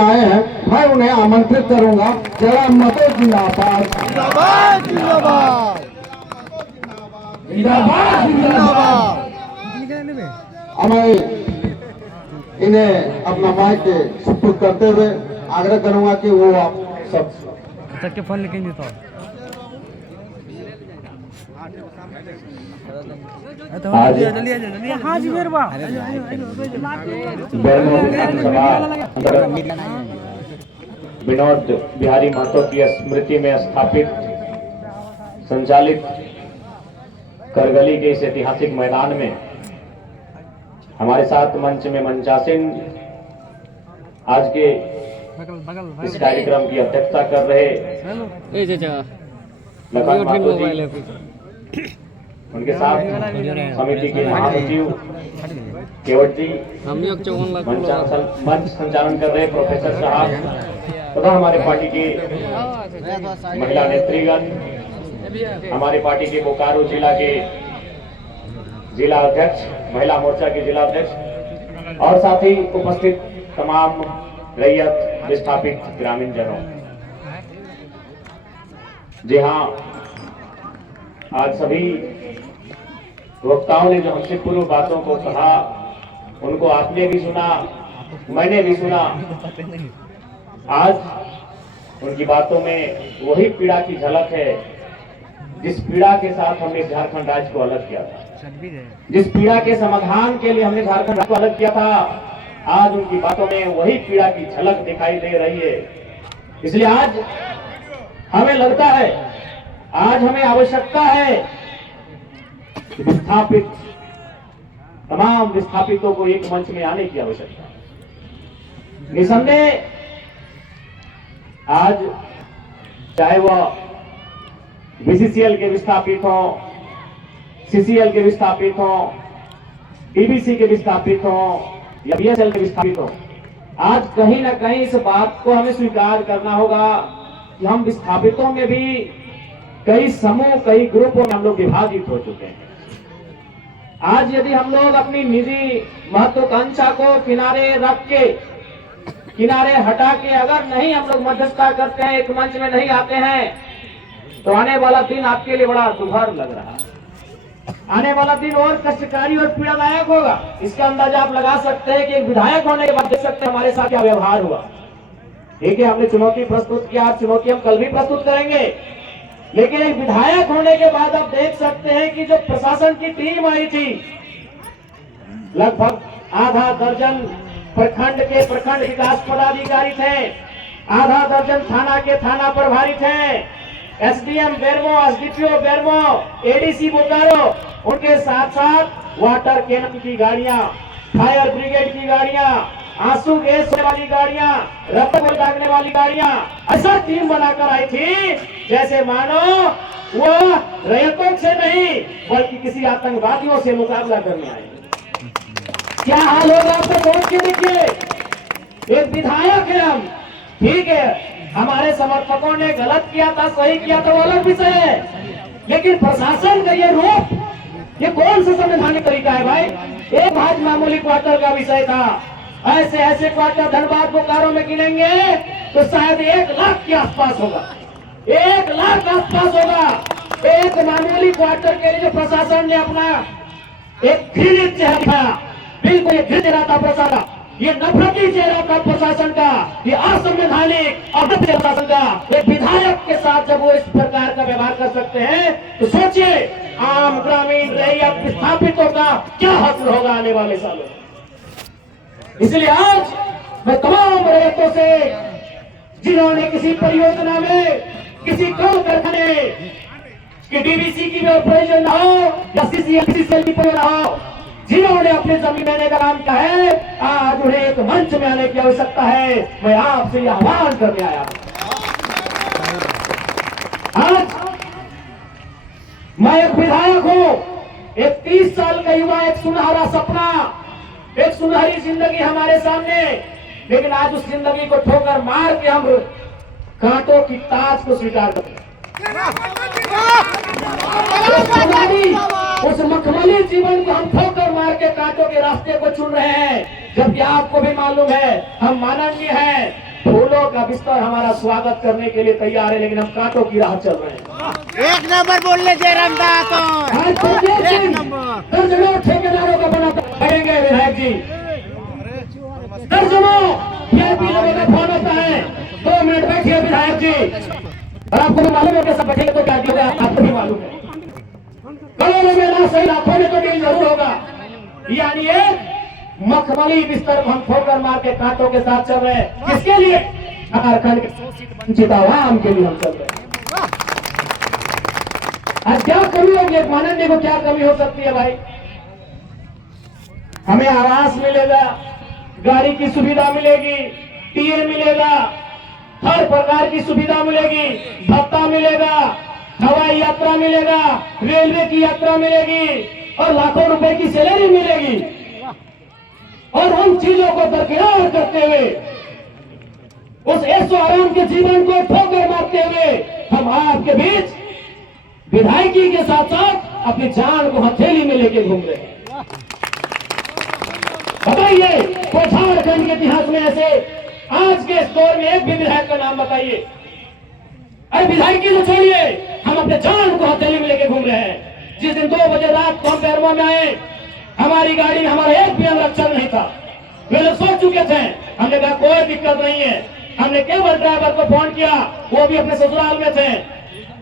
आए हैं, मैं उन्हें आमंत्रित करूंगा। जरा मतो जिंदाबाद जिंदाबाद जिंदाबाद जिंदाबाद जिंदाबाद। अब मैं इन्हें अपना माइक सुपुर्द करते हुए आग्रह करूंगा कि वो आप सब के फोन लेके नहीं तो हाँ जी मेरे विनोद बिहारी महतो की स्मृति में स्थापित संचालित करगली के इस ऐतिहासिक मैदान में हमारे साथ मंच में मंचासीन आज के इस कार्यक्रम की अध्यक्षता कर रहे लखन महतो जी, उनके साथ समिति के महासचिव केवट जी, मंच संचालन कर रहे प्रोफेसर साहब तथा हमारे पार्टी के महिला नेत्रीगण, हमारे पार्टी के बोकारो जिला के जिला अध्यक्ष, महिला मोर्चा के जिला अध्यक्ष और साथ ही उपस्थित तमाम रैयत विस्थापित ग्रामीण जनों। जी हाँ, आज सभी वक्ताओं ने जो हमसे पूर्व बातों को कहा उनको आपने भी सुना, मैंने भी सुना। आज उनकी बातों में वही पीड़ा की झलक है जिस पीड़ा के साथ हमने झारखंड राज्य को अलग किया था, जिस पीड़ा के समाधान के लिए हमने झारखंड राज्य को अलग किया था। आज उनकी बातों में वही पीड़ा की झलक दिखाई दे रही है। इसलिए आज हमें लगता है, आज हमें आवश्यकता है विस्थापित तमाम विस्थापितों को एक मंच में आने की आवश्यकता है। निसंदेह आज चाहे वह बीसीसीएल के विस्थापित हो, सीसीएल के विस्थापित हो, टीबीसी के विस्थापित हो या बीएसएल के विस्थापित हो, आज कहीं ना कहीं इस बात को हमें स्वीकार करना होगा कि हम विस्थापितों में भी कई समूह, कई ग्रुपों में हम लोग विभाजित हो चुके हैं। आज यदि हम लोग अपनी निजी महत्वाकांक्षा को किनारे रख के, किनारे हटा के अगर नहीं हम लोग मध्यस्थता करते हैं, एक मंच में नहीं आते हैं, तो आने वाला दिन आपके लिए बड़ा दुभर लग रहा है। आने वाला दिन और कष्टकारी और पीड़ादायक होगा। इसका अंदाजा आप लगा सकते हैं कि एक विधायक होने के बाद देख सकते हैं हमारे साथ क्या व्यवहार हुआ। ठीक है, हमने चुनौती प्रस्तुत किया, चुनौती हम कल भी प्रस्तुत करेंगे, लेकिन एक विधायक होने के बाद आप देख सकते हैं कि जो प्रशासन की टीम आई थी, लगभग आधा दर्जन प्रखंड के प्रखंड विकास पदाधिकारी थे, आधा दर्जन थाना के थाना प्रभारी थे, SDM Bermo, SDPO Bermo, ADC Bokaro, उनके साथ साथ वाटर कैनन की गाड़ियां, फायर ब्रिगेड की गाड़ियां, आंसू गैस वाली गाड़ियां, रबर दागने वाली गाड़ियां, ऐसा टीम बनाकर आई थी जैसे मानो वो रैयतों से नहीं बल्कि किसी आतंकवादियों से मुकाबला करने आए। क्या हाल होगा आपको सोच के देखिए। एक विधायक है हम, ठीक है, हमारे समर्थकों ने गलत किया था, सही किया था, वो अलग विषय है, लेकिन प्रशासन का ये रूप, ये कौन सा संवैधानिक तरीका है भाई। एक भाज मामूली क्वार्टर का विषय था, ऐसे ऐसे क्वार्टर धनबाद बोकारो में गिनेंगे तो शायद 1 लाख के आसपास होगा, 1 लाख के आसपास होगा। एक मामूली क्वार्टर के लिए जो प्रशासन ने अपना एक घृणित चेहरा दिखाया, बिल्कुल ये घृणित चेहरा था प्रशासन, ये नफरती चेहरा था प्रशासन का, ये असंवैधानिक अभद्र प्रशासन का। एक विधायक के साथ जब वो इस प्रकार का व्यवहार कर सकते हैं तो सोचिए आम ग्रामीण रैयत विस्थापितों का क्या हश्र होगा आने वाले सालों। इसलिए आज मैं तमाम रैयतों से जिन्होंने किसी परियोजना में, किसी कौन कारखाने कि डीवीसी की भी प्रयोजन ना हो या सीसीएल की प्रयोजन ना हो, जिन्होंने अपने जमीन लेने का काम किया है, आज उन्हें एक मंच में आने की आवश्यकता है। मैं आपसे यह आह्वान करने आया हूं। आज मैं एक विधायक हूं, एक 30 साल का युवा, एक सुनहरा सपना, एक सुनहरी जिंदगी हमारे सामने, लेकिन आज उस जिंदगी को ठोकर मार के हम कांटों की ताज को स्वीकार करते हैं। उस मखमली जीवन को हम ठोकर मार के कांटों के रास्ते को चुन रहे हैं, जबकि आपको भी मालूम है हम माननीय हैं, फूलों का बिस्तर हमारा स्वागत करने के लिए तैयार है, लेकिन हम कांटों की राह चल रहे हैं। एक नंबर बोलने जयराम दा तो आज प्रत्येक एक दिन नंबर। दर्जनों ठेकेदारों का बना करेंगे विधायक जी, दर्जनों वीआईपी लोगों का फोन होता है, 2 मिनट बैठिए विधायक जी, और आपको भी मालूम है कि सब बैठेंगे तो क्या होगा, आपको भी मालूम है करोड़ों में ना सही लाखों में तो डील जरूर होगा। यानी एक मखमली बिस्तर को हम ठोकर मार के कांटों के साथ चल रहे हैं। किसके लिए? झारखंड के शोषित वंचित आवाम के लिए हम चल रहे हैं। आज क्या कमी होगी, माननीय को क्या कमी हो सकती है भाई? हमें आवास मिलेगा, गाड़ी की सुविधा मिलेगी, टीए मिलेगा, हर प्रकार की सुविधा मिलेगी, भत्ता मिलेगा, हवाई यात्रा मिलेगा, रेलवे की यात्रा मिलेगी और लाखों रुपए की सैलरी मिलेगी। और उन चीजों को दरकिनार करते हुए, उस ऐशो आराम के जीवन को ठोकर मारते हुए हम आपके बीच विधायकी के साथ साथ अपनी जान को हथेली में लेके घूम रहे हैं। बताइए, तो झारखंड के इतिहास में ऐसे आज के इस दौर में एक भी विधायक का नाम बताइए। अरे विधायकी तो छोड़िए, हम अपने जान को हथेली में लेके घूम रहे हैं। जिस दिन 2 बजे रात को हम बैरवा में आए, हमारी गाड़ी में हमारा एक भी अंगरक्षक नहीं था। वे लोग सोच चुके थे, हमने कहा कोई दिक्कत नहीं है। हमने केवल ड्राइवर को फोन किया, वो भी अपने ससुराल में थे,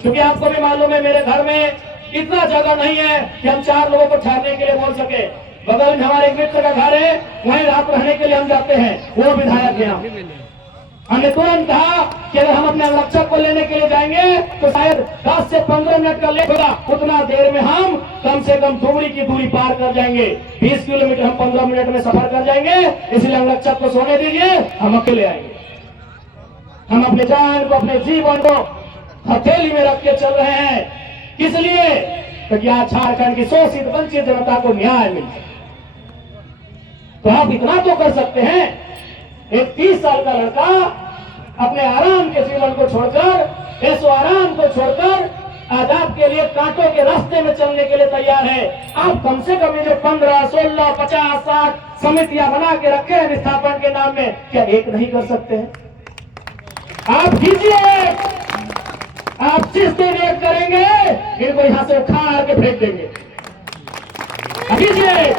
क्योंकि आपको भी मालूम है मेरे घर में इतना जगह नहीं है कि हम 4 लोगों को ठहरने के लिए बोल सके। बगल में हमारे एक मित्र का घर है, वहीं रात रहने के लिए हम जाते हैं, वो विधायक है। हमने तुरंत कहा कि अगर हम अपने अंगरक्षक को लेने के लिए जाएंगे तो शायद 10 से 15 मिनट का लेट होगा, उतना देर में हम कम से कम दुबड़ी की दूरी पार कर जाएंगे। 20 किलोमीटर हम 15 मिनट में सफर कर जाएंगे, इसलिए अंगरक्षक को सोने दीजिए, हम अकेले आएंगे। हम अपने जान को, अपने जीवन को हथेली में रख के चल रहे हैं। किस लिए? क्योंकि आज झारखंड की शोषित वंचित जनता को न्याय मिल जाए। तो आप इतना तो कर सकते हैं, एक 30 साल का लड़का अपने आराम के जीवन को छोड़कर, ऐसो आराम को छोड़कर आज आपके लिए कांटों के रास्ते में चलने के लिए तैयार है। आप कम से कम ये जो 15, 16, 50, 60 समितियां बना के रखे हैं विस्थापन के नाम में, क्या एक नहीं कर सकते हैं? आप कीजिए। आप जिस दिन एक करेंगे, इनको यहां से उखाड़ के फेंक देंगे। कीजिए।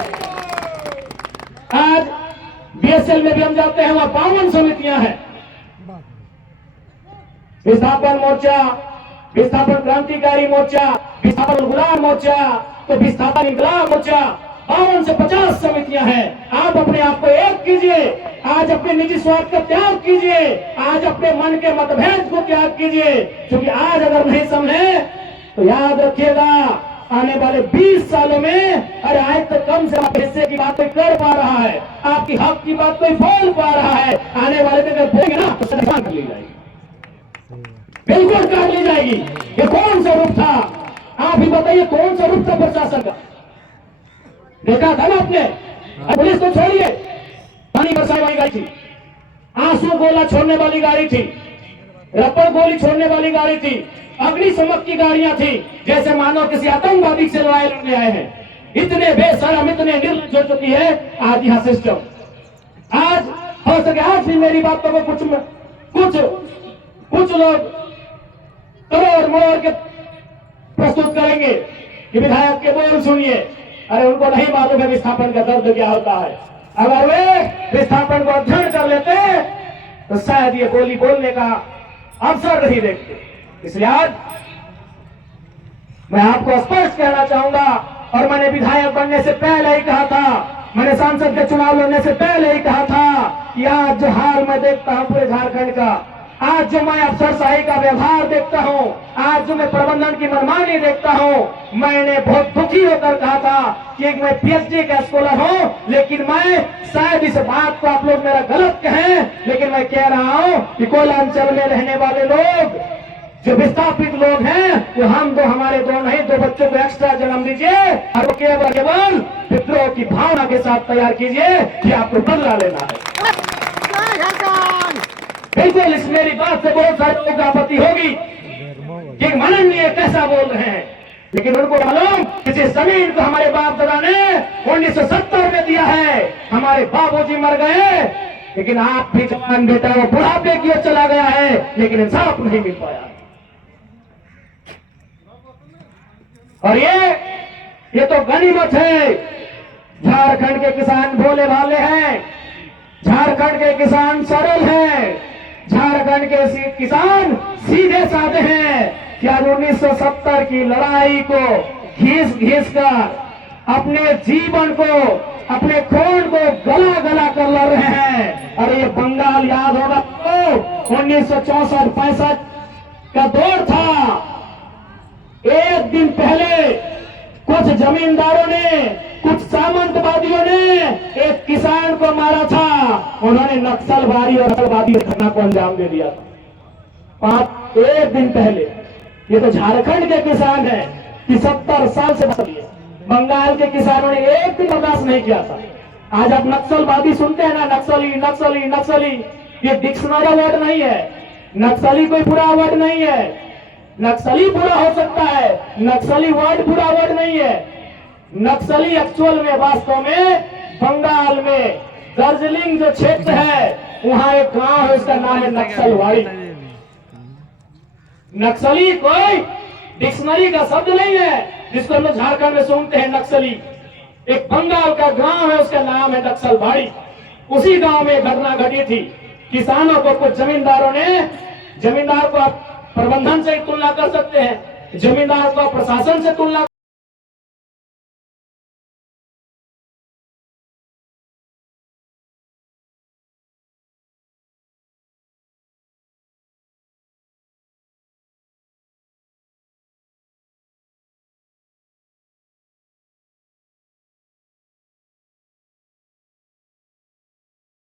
आज बीएसएल में भी हम जाते हैं, वहां 52 समितियां हैं। विस्थापन मोर्चा, विस्थापन क्रांतिकारी मोर्चा, विस्थापन गुलाम मोर्चा, तो विस्थापन इंकलाब मोर्चा, 52 से 50 समितियां हैं। आप अपने आप को एक कीजिए। आज अपने निजी स्वार्थ का त्याग कीजिए। आज अपने मन के मतभेद को त्याग कीजिए, क्योंकि आज अगर नहीं समझे तो याद रखिएगा, आने वाले 20 सालों में, अरे आज तक कम से कम हिस्से की बात कोई कर पा रहा है, आपकी हक की बात कोई बोल पा रहा है, आने वाले में अगर बोलेंगे ना तो सजा कर ली जाएगी, बिल्कुल काट ली जाएगी। ये कौन सा रूप था? आप ही बताइए, कौन सा रूप था प्रशासन का? देखा था ना आपने? पुलिस को छोड़िए, पानी बरसाने वाली गाड़ी थी, आंसू गोला छोड़ने वाली गाड़ी थी, रबर गोली छोड़ने वाली गाड़ी थी, अग्निशमन की गाड़ियां थी, जैसे मानो किसी आतंकवादी से लड़ाई लड़ने आए हैं। इतने बेशरम, इतने निर्लज हो चुकी है आज यहाँ सिस्टम। आज हो सके आज भी मेरी बातों को कुछ लोग तोड़ मोड़ के प्रस्तुत करेंगे कि विधायक के बोल सुनिए। अरे उनको नहीं मालूम है विस्थापन का दर्द क्या होता है। अगर वे विस्थापन को अध्ययन कर लेते तो शायद ये बोली बोलने का अवसर नहीं देखते। इसलिए आज मैं आपको स्पष्ट कहना चाहूंगा, और मैंने विधायक बनने से पहले ही कहा था, मैंने सांसद के चुनाव लड़ने से पहले ही कहा था कि आज जो हाल मैं देखता हूं पूरे झारखंड का, आज जो मैं अफसरशाही का व्यवहार देखता हूं, आज जो मैं प्रबंधन की मनमानी देखता हूं, मैंने बहुत दुखी होकर कहा था कि मैं पीएचडी का स्कॉलर हूं, लेकिन मैं शायद इस बात को आप लोग मेरा गलत कहें, लेकिन मैं कह रहा हूं कि कोयलांचल में रहने वाले लोग जो विस्थापित लोग हैं, वो हम दो, हमारे दो नहीं, 2 बच्चों को एक्स्ट्रा जन्म दीजिए और केवल विद्रोह की भावना के साथ तैयार कीजिए कि आपको बदला लेना है। बिल्कुल, इस मेरी बात से बहुत सारे लोगों को आपत्ति होगी कि माननीय कैसा बोल रहे हैं, लेकिन उनको मालूम कि जिस जमीन को हमारे बाप दादा ने 1970 में दिया है, हमारे बाबूजी मर गए, लेकिन आप भी जवान बेटा वो बुढ़ापे की ओर चला गया है, लेकिन इंसाफ नहीं मिल पाया। और ये तो गनीमत है। झारखंड के किसान भोले भाले हैं, झारखंड के किसान सरल हैं, झारखंड के किसान सीधे साधे हैं। क्या 1970 की लड़ाई को घिस घिस कर अपने जीवन को, अपने खून को गला गला कर लड़ रहे हैं। और ये बंगाल याद होगा तो 1964-65 का दौर था। एक दिन पहले कुछ जमींदारों ने, कुछ सामंतवादियों ने एक किसान को मारा था। उन्होंने नक्सलवादी और नक्सलवादी घटना को अंजाम दे दिया था एक दिन पहले। ये तो झारखंड के किसान हैं कि 70 साल से बंगाल के किसानों ने एक दिन बर्दाश्त नहीं किया था। आज आप नक्सलवादी सुनते हैं ना, नक्सली नक्सली नक्सली, ये डिक्शनरी वर्ड नहीं है। नक्सली कोई बुरा वर्ड नहीं है। नक्सली बुरा हो सकता है, नक्सली वर्ड बुरा वर्ड नहीं है। नक्सली एक्चुअल में, वास्तव में बंगाल में दार्जिलिंग जो क्षेत्र है वहां एक गांव है, उसका नाम है नक्सलवाड़ी। नक्सली कोई डिक्शनरी का शब्द नहीं है जिसको हम लोग झारखंड में सुनते हैं नक्सली। एक बंगाल का गांव है, उसका नाम है नक्सलवाड़ी। उसी गांव में घटना घटी थी। किसानों को कुछ जमींदारों ने, जमींदार को आप प्रबंधन से तुलना कर सकते हैं, जमींदार को प्रशासन से तुलना